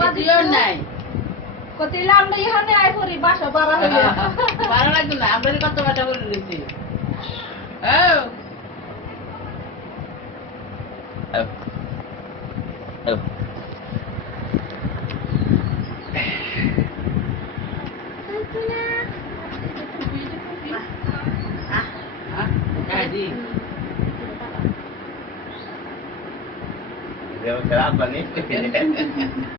বাজিও নাই কতিলাম না ইহানে আই পরি বাসা বাড়া হইয়া ভালো লাগতো না আমরা কত বাটা বলে দিছি Kenapa nih?